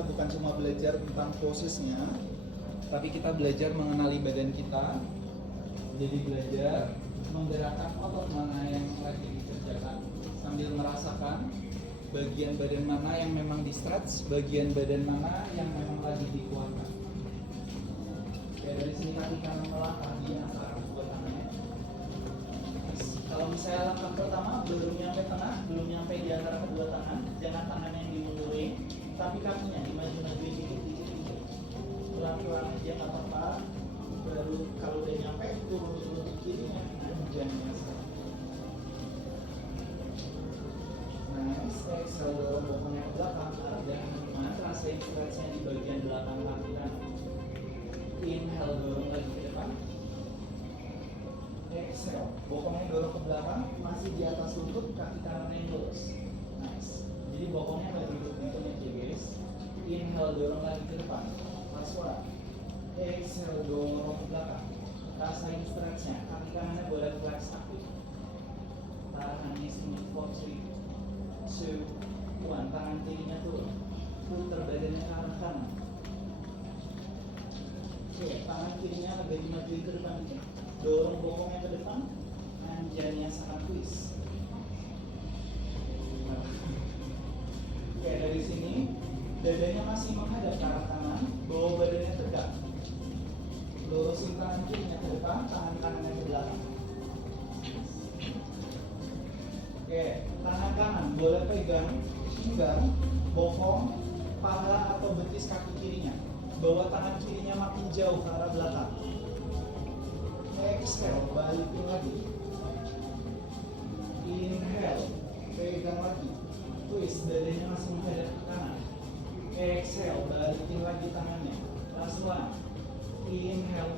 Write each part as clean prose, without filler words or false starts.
kita bukan cuma belajar tentang posisinya, tapi kita belajar mengenali badan kita. Jadi belajar menggerakkan otot mana yang lagi dikerjakan sambil merasakan bagian badan mana yang memang di stretch, bagian badan mana yang memang lagi dikuatkan. Oke, dari sini kaki kanan melangkah di antara kedua tangannya. Kalau misalnya langkah pertama belum nyampe tengah, belum nyampe di antara kedua tangan, jangan tangan yang dimundurin, tapi kakinya dimaju-majuin dikit-dikit. Pelan-pelan aja nggak apa-apa. Baru kalau udah nyampe turun dulu di kirinya, jangan biasa. Nice, exhale dorong bokongnya ke belakang, dan gimana rasain stretchnya di bagian belakang kaki kanan. Inhale dorong lagi ke depan. Exhale, bokongnya dorong ke belakang, masih di atas lutut, kaki kanannya yang lurus. Nice. Jadi bokongnya nggak duduk gitu ya guys. Inhale dorong lagi ke depan. Last one. Exhale dorong ke belakang. Rasain stretchnya, kaki kanannya boleh flex aktif. Tahan di sini 4, 3, 2, 1. Tangan kirinya turun. Putar badannya ke arah kanan. Oke, tangan kirinya agak dimajuin ke depan dikit. Dorong bokongnya ke depan. Anjanya sangat twist. Oke, dari sini dadanya masih menghadap ke arah kanan, bawa badannya tegak. Lurusin tangan kirinya ke depan, tangan kanannya ke belakang. Oke, tangan kanan boleh pegang pinggang, bokong, paha atau betis kaki kirinya. Bawa tangan kirinya makin jauh ke arah belakang. Exhale, balikin lagi. Inhale, pegang lagi. Twist, dadanya masih menghadap ke kanan. Exhale, balikin lagi tangannya. Last one. Inhale,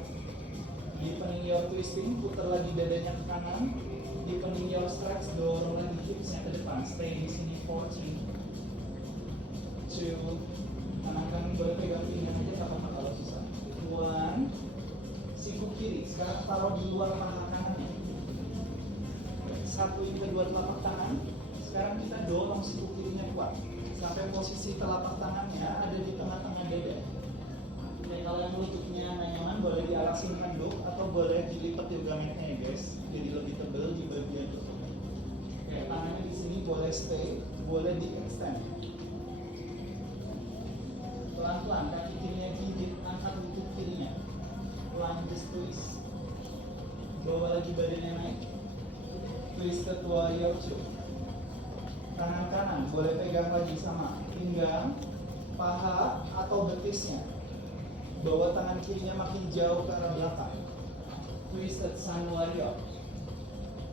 deepening your twisting, putar lagi dadanya ke kanan. Deepening your stretch, dorong lagi hipsnya ke depan. Stay di sini 4, 3, 2. Tangan kanan boleh pegang pinggang aja, tak apa kalau susah. 1. Siku kiri, sekarang taruh di luar paha kanannya. 1 hingga 2 telapak tangan. Sekarang kita dorong siku kirinya kuat sampai posisi telapak tangannya ada di tengah-tengah dada. Dan kalau yang lututnya nggak nyaman, boleh diarasin handuk atau boleh dilipat ligamentnya ya guys, jadi lebih tebal di bagian lutut. Oke, tangannya di sini boleh stay, boleh di extend. Pelan-pelan kaki kirinya gigit, angkat lutut kirinya. Lunges twist. Bawa lagi badannya naik. Twisted warrior 2. Tangan kanan boleh pegang lagi sama pinggang, paha atau betisnya. Bawa tangan kirinya makin jauh ke arah belakang. Twisted sun warrior.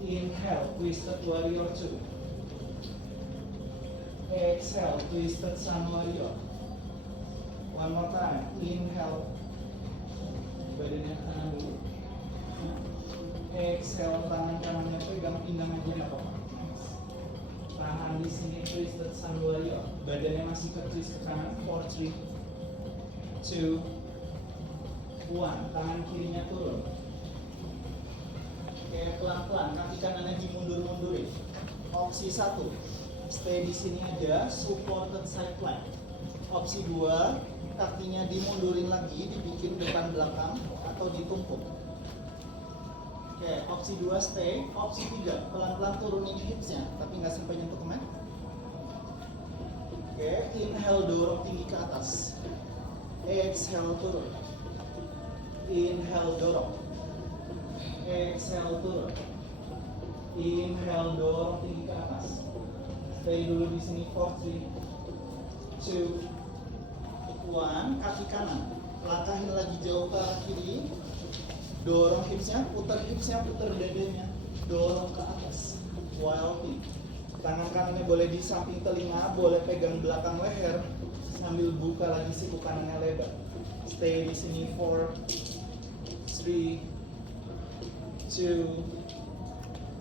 Inhale, twisted warrior 2. Exhale, twisted sun warrior. One more time. Inhale, badannya ke kanan dulu. Exhale, tangan kanannya pegang pinggang aja nggak apa-apa. Tahan di sini, twisted sun warrior. Badannya masih ke twist ke kanan. 4, 3, 2, 1. Tangan kirinya turun. Oke, pelan-pelan. Kaki kanannya dimundur-mundurin. Opsi 1, stay di sini aja, supported side plank. Opsi 2, kakinya dimundurin lagi, dibikin depan belakang atau ditumpuk. Oke, opsi 2 stay. Opsi 3, pelan-pelan turunin hipsnya, tapi nggak sampai nyentuh ke mat. Oke, inhale dorong tinggi ke atas. Exhale turun. Inhale dorong. Exhale turun. Inhale dorong tinggi ke atas. Stay dulu di sini 4, 3, 2, 1. Kaki kanan, langkahin lagi jauh ke arah kiri. Dorong hipsnya, putar dadanya, dorong ke atas. Wild T. Tangan kanannya boleh di samping telinga, boleh pegang belakang leher sambil buka lagi siku kanannya lebar. Stay di sini 4, 3, 2,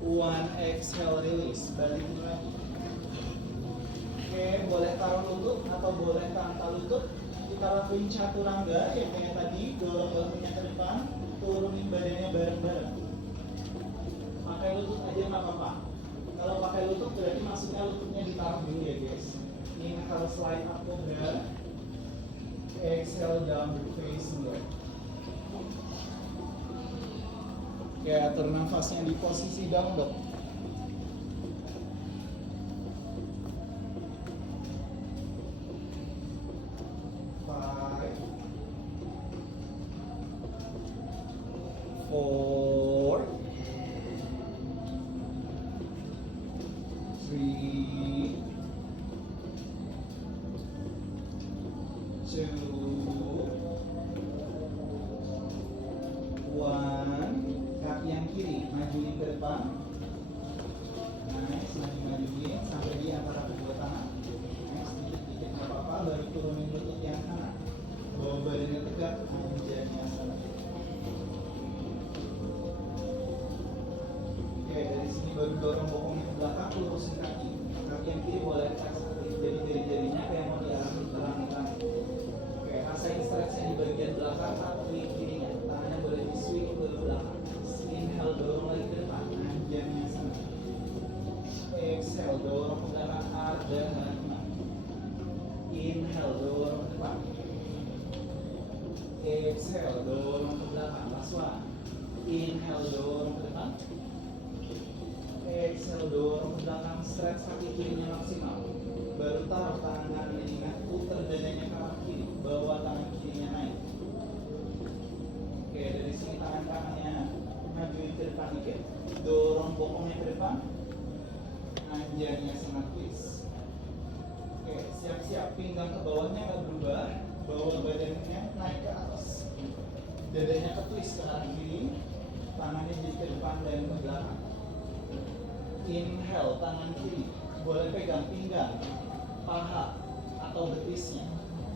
1. Exhale, release. Balikin lagi. Oke, boleh taruh lutut atau boleh tanpa lutut. Kita lakuin chaturanga yang kayak tadi, dorong bahunya ke depan. Turunin badannya bareng-bareng. Pakai lutut aja nggak apa-apa. Kalau pakai lutut berarti maksudnya lututnya ditaruh dulu ya guys. Inhale slide up cobra. Exhale, downward facing dog. Oke, atur nafasnya di posisi down dog. 4, 3, 2, 1. Kaki yang kiri majuin ke depan. Nice, majuin sampai di antara kedua tangan. Nice, dikit-dikit nggak apa-apa. Baru turunin lutut yang kanan. Bawa badannya tegak, anjanya sana. Oke, dari sini baru dorong bokongnya ke belakang, lurusin kaki. Kaki yang kiri boleh jadi jari-jarinya kayak mau diarahin ke langit-langit. Oke, rasain stretchnya di bagian belakang atau di kirinya. Tangannya boleh di swing ke belakang. Inhale, dorong lagi ke depan, anjanya sana. Exhale, dorong ke belakang, arah dan kaki. Inhale, dorong ke depan. Exhale, dorong ke belakang, last one. Inhale, dorong ke depan. Exhale, dorong ke belakang, stretch kaki kirinya maksimal. Baru taruh tangan kanannya, ingat putar dadanya ke arah kiri, bawa tangan kirinya naik. Oke, dari sini tangan kanannya majuin ke depan dikit, dorong bokongnya ke depan, anjanya sama twist. Oke, siap-siap, pinggang ke bawahnya nggak berubah, bawa badannya naik ke atas, dadanya ke twist ke arah kiri, tangannya jadi ke depan dan ke belakang. Inhale, tangan kiri boleh pegang pinggang, paha atau betisnya.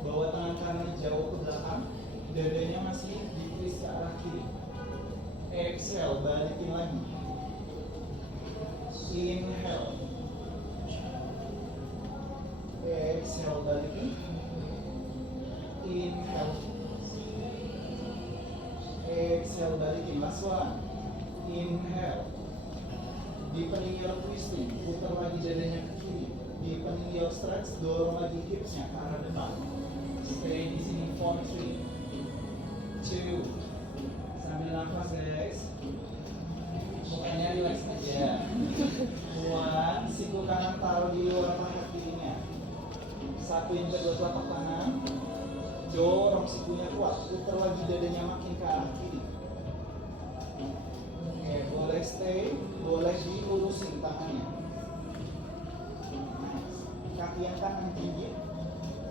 Bawa tangan kanan jauh ke belakang, dadanya masih di twist ke arah kiri. Exhale, balikin lagi. Inhale. Exhale, balikin. Inhale. Exhale, balikin. Last one. Inhale. Deepening your twisting, putar lagi dadanya ke kiri. Deepening your stretch, dorong lagi hipsnya ke arah depan. Stay di sini for 3, 2. Sambil nafas guys. Mukanya relax aja. 1. Siku kanan taruh di luar telapak kirinya. Satuin kedua telapak tangan. Dorong sikunya kuat, putar lagi dadanya makin ke arah kiri. Oke, boleh stay, boleh dilurusin tangannya. Nice. Kaki yang kanan gigit,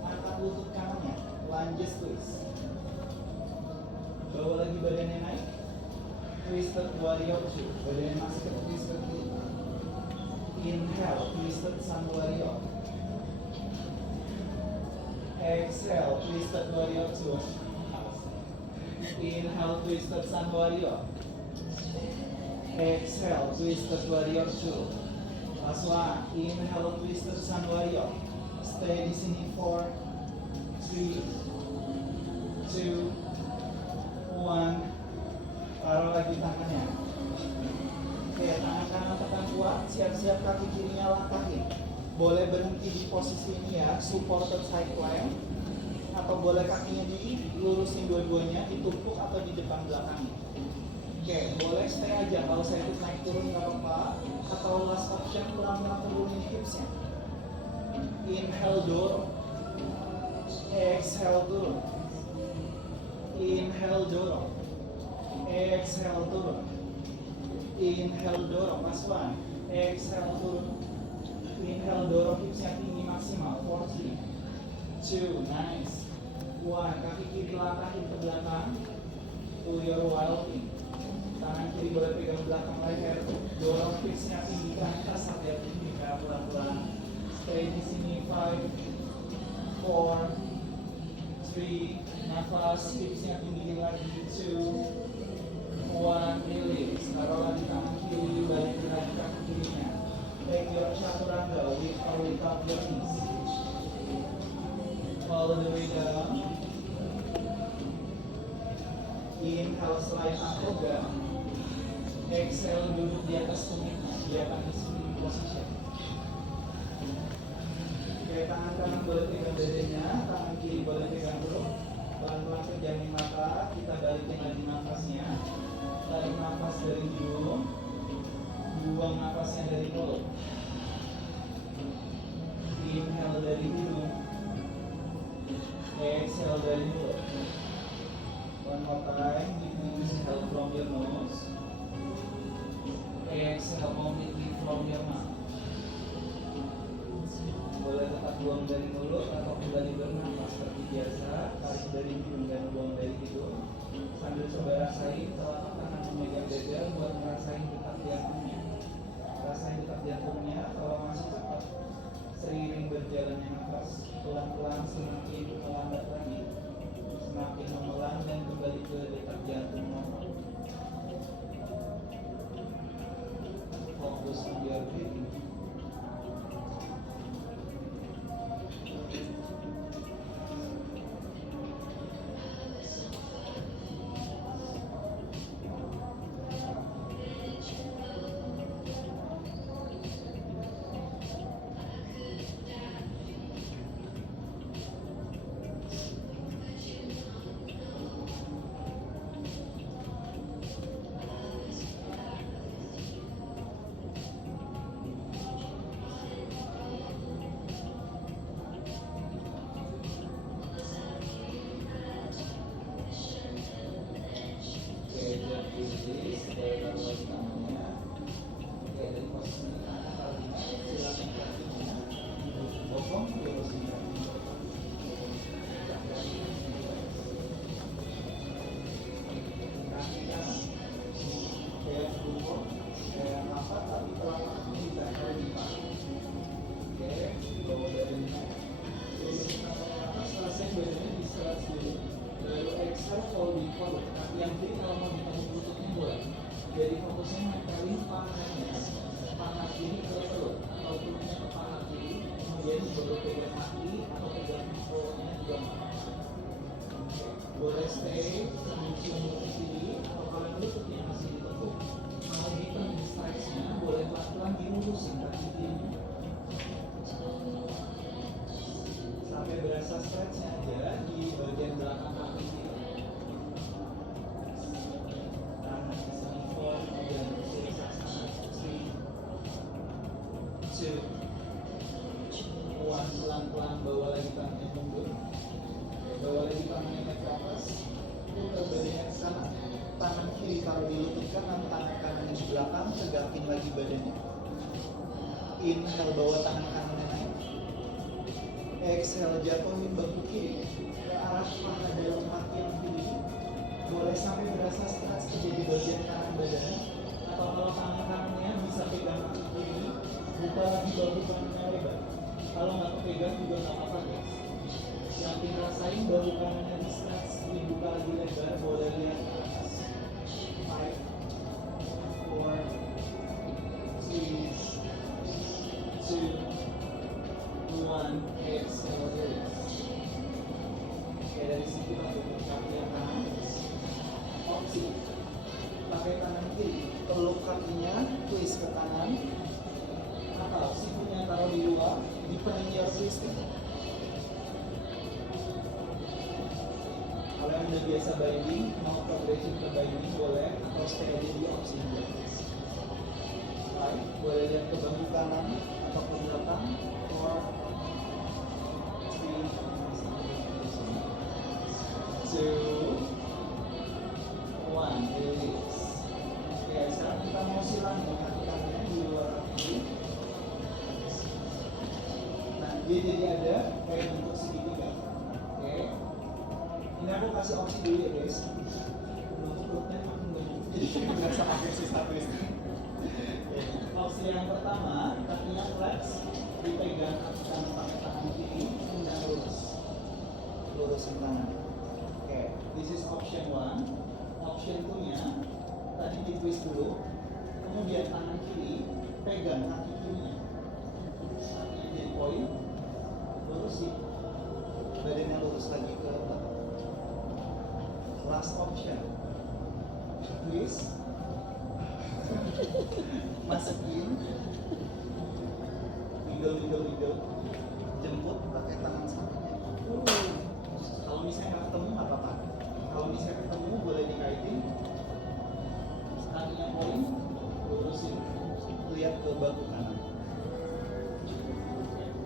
angkat lutut kanannya, lunges twist. Bawa lagi badannya naik, twisted warrior 2, badannya masih ke twisted kiri. Inhale, twisted sun warrior. Exhale, twisted warrior 2. Inhale, twisted sun warrior. Exhale, twisted warrior 2. Last one. Inhale, twisted sun warrior. Stay di sini for 3, 2, 1. Taruh lagi tangannya. Oke, tangan kanan tekan kuat. Siap-siap kaki kirinya langkahin. Boleh berhenti di posisi ini ya, supported side plank. Atau boleh kakinya dilurusin dua-duanya, ditumpuk atau di depan belakangnya. Oke, boleh stay aja. Kalau saya ikut naik turun nggak apa-apa. Atau last option pelan-pelan turunin hipsnya. Inhale dorong. Exhale turun. Inhale dorong. Exhale turun. Inhale dorong. Last one. Exhale turun. Inhale dorong hipsnya tinggi maksimal. 4, 3, 2. Nice. 1. Kaki kiri langkahin ke belakang. To your wild thing. Tangan kiri boleh pegang belakang leher, dorong hipsnya tinggi ke atas sampai tinggi ke pelan-pelan. Stay di sini 5, 4, 3. Nafas, hipsnya tinggiin lagi. 2, 1. Release. Taruh lagi tangan kiri, balikin lagi kaki kirinya. Take your chaturanga with or without your knees. All the way down. Inhale, slide antoga. Exhale, duduk di atas tumitnya, di atas spinning position. Oke, tangan kanan boleh pegang dadanya, tangan kiri boleh pegang perut. Pelan-pelan pejamkan mata, kita balikin lagi nafasnya. Tarik nafas dari hidung, buang nafasnya dari mulut. Inhale dari hidung, exhale dari mulut. One more time, inhale from your nose, exhale completely from your mouth. Boleh tetap buang dari mulut atau kembali bernafas seperti biasa. Tarik dari hidung dan buang dari hidung. Sambil coba rasain telapak tangan memegang dada buat ngerasain detak jantungnya. Rasain detak jantungnya kalau masih cepat. Seiring berjalannya nafas, pelan-pelan semakin melambat lagi, semakin memelan dan kembali ke detak jantung normal. Fokus on your breathing. Jadi fokusnya nempelin panahnya, panah kiri ke perut atau perutnya ke panah kiri, kemudian boleh pegang kaki atau pegang perutnya juga. Boleh stay senyum ke kiri atau kalau lututnya masih ditekuk, mau deepen stretch-nya, boleh pelan-pelan dilurusin kaki kirinya sampai berasa stretch-nya aja di bagian belakang kaki kiri. Pelan-pelan bawa lagi tangannya mundur, bawa lagi tangannya ke atas, putar badannya ke sana, tangan kiri taruh di lutut kanan, tangan kanan di belakang, tegapin lagi badannya. Inhale bawa tangan kanannya naik, exhale jatuhin bahu kiri ke arah paha dalam kaki yang kiri. Boleh sampai berasa stretch jadi bagian kanan badan, atau kalau tangan kanannya bisa pegang kaki kiri, buka lagi bahu kanannya lebar. Kalau nggak kepegang juga nggak apa-apa guys. Yang dirasain bahu kanannya di stretch, dibuka lagi lebar, boleh lihat ke atas. 5, 4, 3, 2, 1, exhale release. Oke, dari sini kita buka kaki yang kanan. Opsi, pakai tangan kiri, peluk kakinya, twist ke kanan, atau sikunya taruh di luar, deepening your twisting. Kalau yang udah biasa binding, mau progression ke binding boleh, atau stay aja di opsi ini. Baik, boleh lihat ke bahu kanan atau ke belakang, 4, 3, 2, 1, release. Oke, sekarang kita mau silang kaki kanannya di luar kaki. Nah, dia jadi ada kayak bentuk segitiga. Oke. Ini aku kasih opsi dulu ya guys. Untuk perutnya makin banyak. Jadi nggak sama pakai sisa twist. Opsi yang pertama, kakinya flex, dipegang kaki kanan pakai tangan kiri, kemudian lurus. Lurusin tangan. Oke, this is option 1. Option 2-nya tadi di twist dulu, kemudian tangan kiri pegang kaki kirinya, kakinya jadi poin, lurusin, badannya lurus lagi ke belakang. Last option, twist, masukin, wiggle, jemput pakai tangan sampingnya. Kalau misalnya nggak ketemu nggak apa-apa. bahu kanan.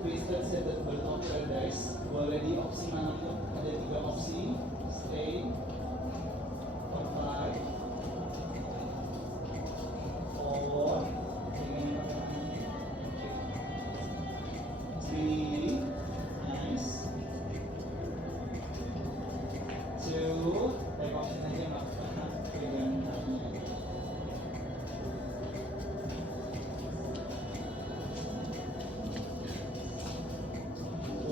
Twisted seated bird of paradise. Boleh di opsi manapun. Ada 3 opsi. Stay, or fly, or three, nice. 2, take option aja nggak apa-apa. Pegang kakinya.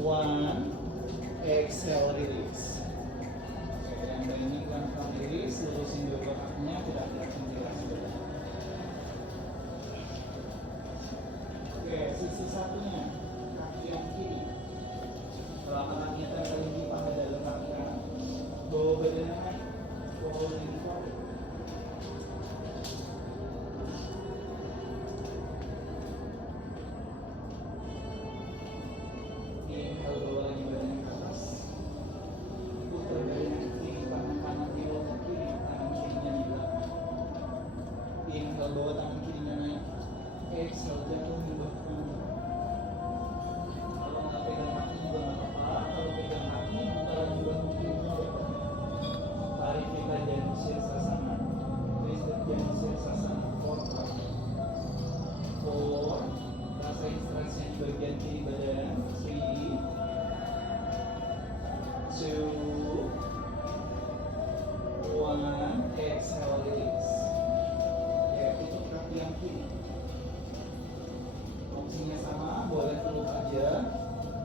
1, exhale, release. Oke, yang ini pelan-pelan release, lurusin dua kakinya, tidak jelas. Oke, sisi satunya, kaki yang kiri. Telapak kakinya tempel di paha dalam kaki kanan. Bawa badannya naik, rolling forward. Inhale, bawa lagi badannya ke atas. Putar badannya ke kiri, tangan kanan di bawah kiri, tangan kirinya di belakang. Inhale, bawa tangan kirinya naik. Exhale, jatuh di belakang. Kalau nggak pegang kaki juga nggak apa-apa. Kalau pegang kaki, buka lagi bahu kirinya depan. Tarik kita jantung sirsasana. Twisted jantung sirsasana. 4, rasain stresnya di bagian kiri badan. 3, 2, 1, exhale, release. Ya, tutup kaki yang kiri. Opsinya sama, boleh peluk aja,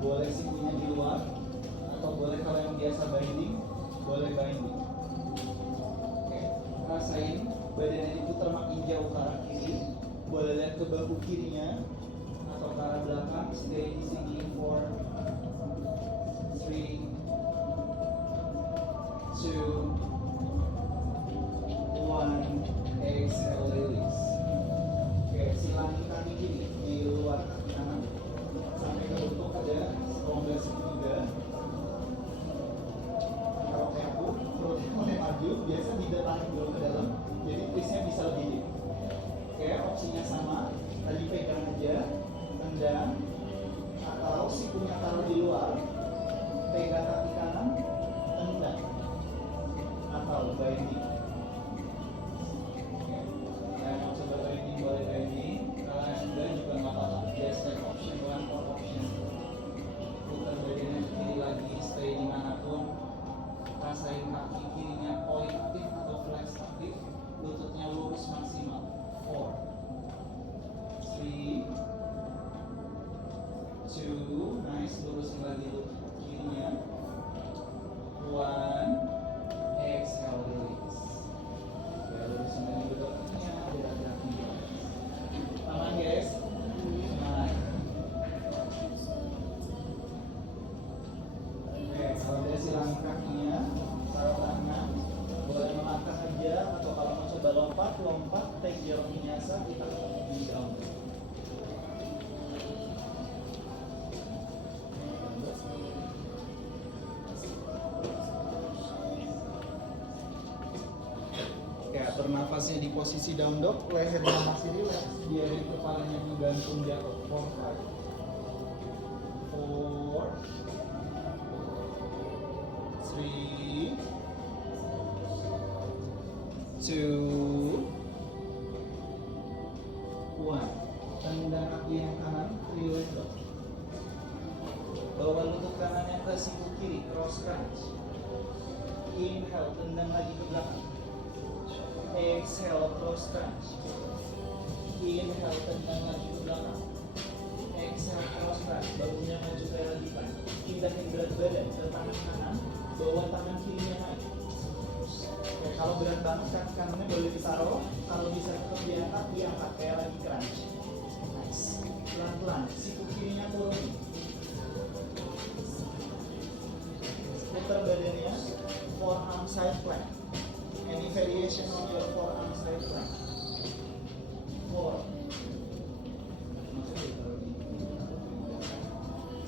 boleh sikunya di luar, atau boleh kalau yang biasa binding, boleh binding. Oke, rasain badannya diputar makin jauh ke arah kiri, boleh lihat ke bahu kirinya, atau ke arah belakang, stay di sini 4, 3, 2, 1, exhale, release. Oke, silangin kaki kiri di luar kaki kanan sampai ke lutut ada longgar segitiga. Kalau kayak aku, perutnya mulai maju, biasa didatangin dulu ke dalam, jadi twistnya bisa lebih deep. Oke, opsinya sama, tadi pegang aja, tendang, atau sikunya taruh di luar, pegang kaki kanan, tendang, atau binding. Mau coba binding, boleh binding. Kalau yang enggak juga nggak apa-apa. Just take option 1 or option 2. Putar badannya ke kiri lagi, stay dimanapun. Rasain kaki kirinya point aktif atau flex aktif. Lututnya lurus maksimal. 4, 3, 2, nice. Lurusin lagi lutut kirinya. 1, exhale, release. Ya, lurusin lagi lutut kakinya. Aman guys? Nah. Oke, kalau udah silangin kakinya, taruh tangan, boleh melangkah aja, atau kalau mau coba lompat, take your vinyasa, kita di down. Ya, bernafasnya di posisi down dog, lehernya masih relax, biarin kepalanya menggantung di atas. 4, 3, 2, 1. Tendang kaki yang kanan, relax dog. Bawa lutut kanannya ke siku kiri, cross crunch. Inhale, tendang lagi ke belakang. Exhale, cross crunch. Inhale, tendang lagi ke belakang. Exhale, cross crunch. Bahunya maju kayak lipat. Pindahin berat badan ke tangan kanan. Bawa tangan kirinya naik. Oke, kalau berat banget kaki kanannya boleh ditaruh. Kalau bisa tetap diangkat kayak lagi crunch. Nice. Pelan-pelan. Siku kirinya turun. Putar badannya. Forearm side plank. Any variation on your forearm side plank. 4,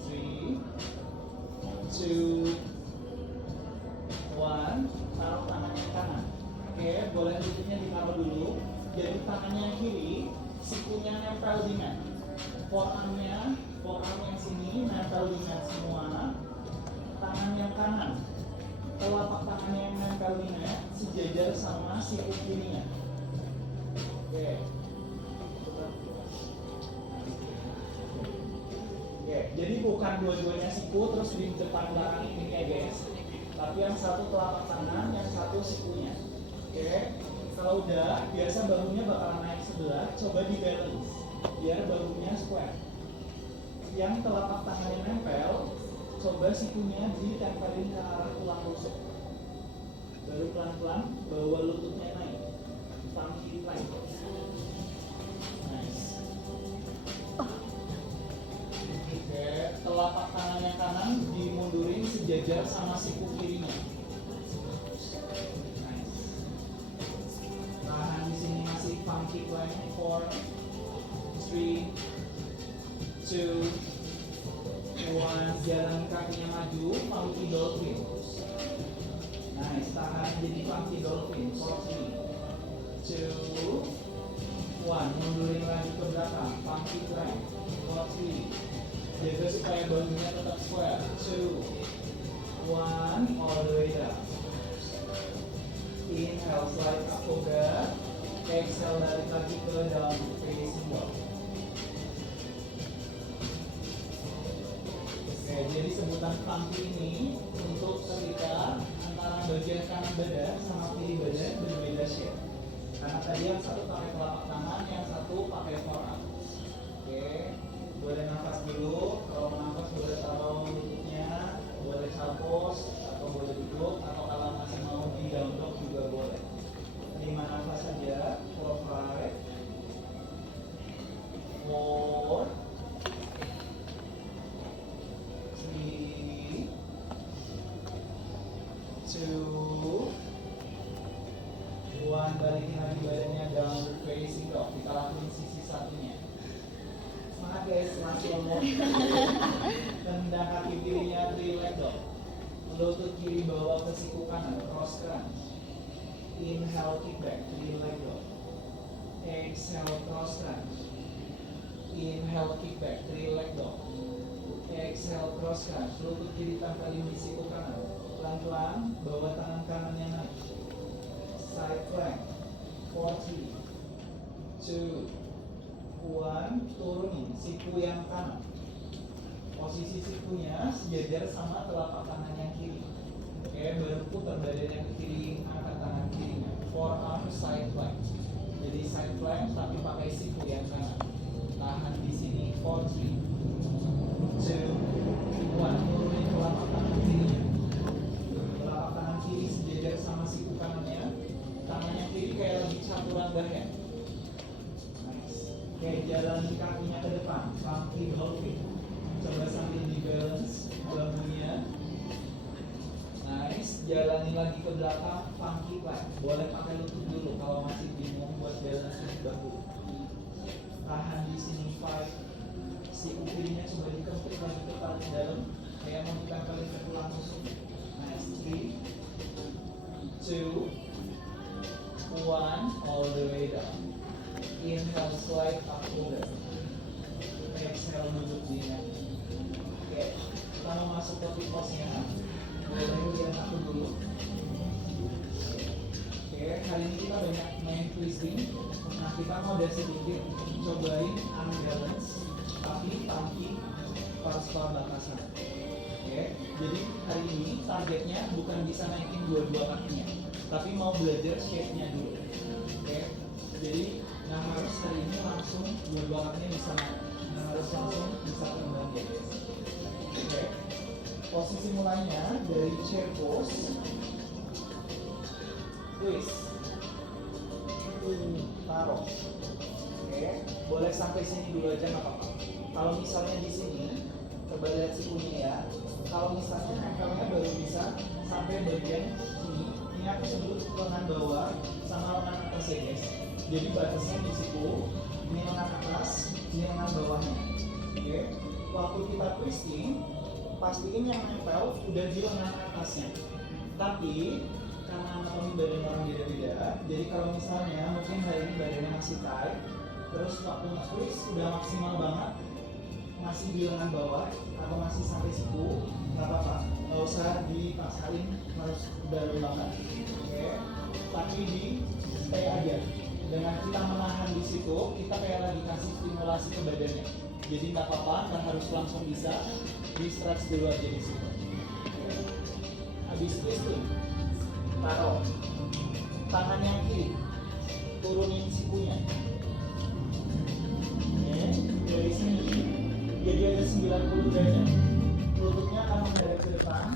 3, 2, 1. Taruh tangannya kanan. Oke, boleh lututnya ditaruh dulu. Jadi tangannya yang kiri sikunya nempel di mat. Forearm yang sini nempel di mat semua. Tangan yang kanan, telapak tangan yang nempel di mat sejajar sama siku kirinya. Oke. Oke, jadi bukan dua-duanya siku terus di depan belakang ini ya guys. Tapi yang satu telapak tangan, yang satu sikunya. Oke. Kalau udah, biasa bahunya bakalan naik sebelah, coba di balance biar bahunya square. Yang telapak tangannya nempel, coba sikunya ditempelin ke arah tulang rusuk. Baru pelan-pelan bawa lututnya naik. Funky plank. Nice. Oke, telapak tangan yang kanan dimundurin sejajar sama siku kirinya. Funky plank 4, 3, 2, 1. Jalan kakinya maju, funky dolphin. Nice, tahan jadi funky dolphin. 4, 3, 2, 1. Mundurin lagi ke belakang, funky plank. 4, 3. Jaga supaya bahunya tetap square. 2, 1. All the way down. Inhale, slide up forward. Exhale, balik lagi ke down facing dog. Oke, jadi sebutan funky ini untuk ketika antara bagian kanan badan sama kiri badan berbeda shape. Karena tadi yang satu pakai telapak tangan, yang satu pakai forearm. Oke, boleh nafas dulu. Kalau nafas boleh taruh lututnya, boleh salpos atau boleh duduk, atau kalau masih mau di down dog juga boleh. 5 nafas saja. 4, 5, 4, 3, 2, 1. Balikin lagi badannya downward facing dog. Kita lakuin sisi satunya. Semangat guys, masih ngomong. Tendang kaki kirinya 3 leg dog. Lutut kiri bawa ke siku kanan, cross crunch. Inhale, kick back, 3 leg dog. Exhale, cross crunch. Inhale, kick back, 3 leg dog. Exhale, cross crunch. Lutut kiri tempelin di siku kanan. Pelan-pelan, bawa tangan kanannya naik. Side plank. 4, 3, 2, 1. Turunin siku yang kanan. Posisi sikunya sejajar sama telapak tangan yang kiri. Oke, baru putar badannya ke kiri, angkat tangan kirinya. Forearm side plank. Jadi side plank tapi pakai siku yang kanan. Tahan di sini. 4, 3, 2, 1. Turunin telapak tangan kirinya. Telapak tangan kiri sejajar sama siku kanannya. Tangannya kiri kayak lagi campuran bahan. Nice. Oke, jalanin kakinya ke depan. Funky dolphin. Coba sambil di balance bahunya. Nice, jalani lagi ke belakang, funky plank. Boleh pakai lutut dulu kalau masih bingung buat balance bahu. Tahan di sini 5. Siku kirinya coba dikempit lagi ke paling dalam, kayak mau ditempelin ke tulang rusuk. Nice, 3, 2, 1. All the way down. Inhale, slide up forward. Exhale, duduk di mat. Oke, kita mau masuk ke pose-nya. Boleh lihat aku dulu. Oke, hari ini kita banyak main twisting. Nah, kita mau ada sedikit cobain arm balance, tapi funky parspal bakasan. Oke, jadi hari ini targetnya bukan bisa naikin dua-dua kakinya, tapi mau belajar shape-nya dulu. Oke, jadi yang harus hari ini langsung dua-dua kakinya bisa naik. Yang harus langsung bisa terbang ya guys. Oke. Posisi mulainya dari chair pose, twist, taruh. Oke, boleh sampai sini dulu aja nggak apa-apa. Kalau misalnya di sini, coba lihat sikunya ya. Kalau misalnya nempelnya baru bisa sampai bagian sini, ini aku sebut lengan bawah sama lengan atas ya guys. Jadi batasnya di siku, ini lengan atas, ini lengan bawahnya. Oke, waktu kita twisting, pastiin yang nempel udah di lengan atasnya. Tapi karena anatomi badan orang beda-beda, jadi kalau misalnya mungkin hari ini badannya masih tight, Terus waktu nge-squeeze udah maksimal banget, masih di lengan bawah atau masih sampai siku, nggak apa-apa, nggak usah dipaksain harus dalam banget, oke? Tapi di stay aja. Dengan kita menahan di situ, kita kayak lagi kasih stimulasi ke badannya. Jadi nggak apa-apa, nggak harus langsung bisa, di stretch dulu aja di situ. Habis squeeze tuh, taruh tangan yang kiri, turunin sikunya. Oke, dari sini jadi ada 90 derajat. Lututnya akan menghadap ke depan.